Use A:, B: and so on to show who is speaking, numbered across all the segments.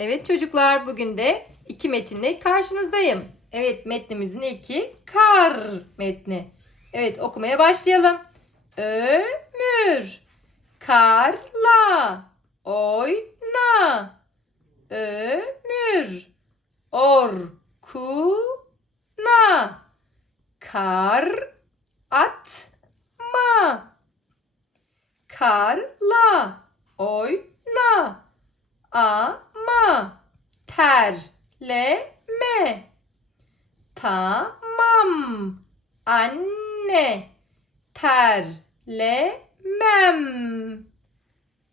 A: Evet çocuklar bugün de iki metinle karşınızdayım. Evet metnimizin ilki kar metni. Evet okumaya başlayalım. Ömür. Karla. Oyna. Ömür. Orkuna. Kar atma. Karla. Oyna ama terleme. Tamam anne terlemem.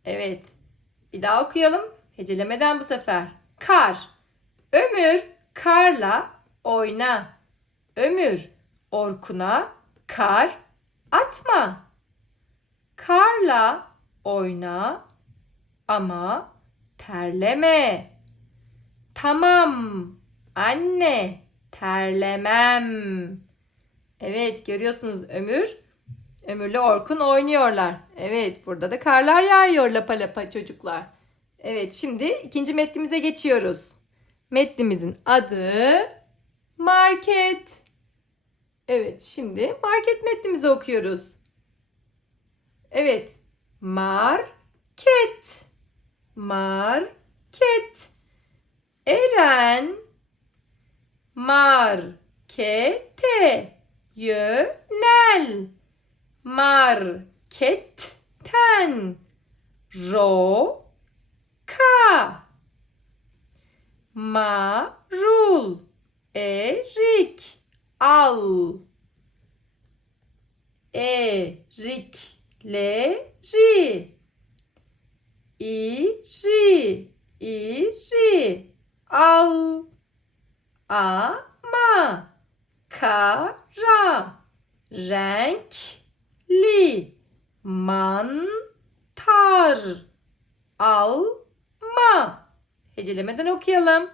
A: Evet. Bir daha okuyalım. Hecelemeden bu sefer. Kar. Ömür karla oyna. Ömür orkuna kar atma. Karla oyna ama terleme. Tamam anne terlemem. Evet görüyorsunuz Ömür. Ömürle Orkun oynuyorlar. Evet burada da karlar yağıyor lapa lapa çocuklar. Evet şimdi ikinci metnimize geçiyoruz. Metnimizin adı market. Evet şimdi market metnimizi okuyoruz. Evet market. Market. Eren. Markete yönel. Marketten. Roka marul. Erik. Al. Erikleri iri iri. Al ama kara. Renkli mantar. Alma hecelemeden okuyalım.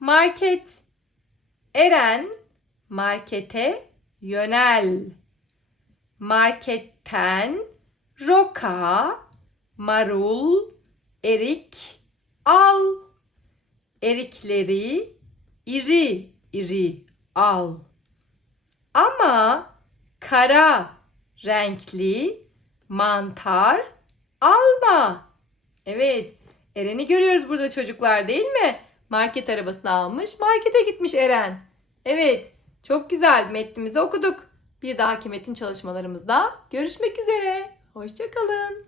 A: Market. Eren markete yönel. Marketten roka marul erik al erikleri iri iri al ama kara renkli mantar alma. Evet, Eren'i görüyoruz burada çocuklar değil mi? Market arabasını almış, markete gitmiş Eren. Evet, çok güzel metnimizi okuduk. Bir dahaki metin çalışmalarımızda görüşmek üzere. Hoşçakalın.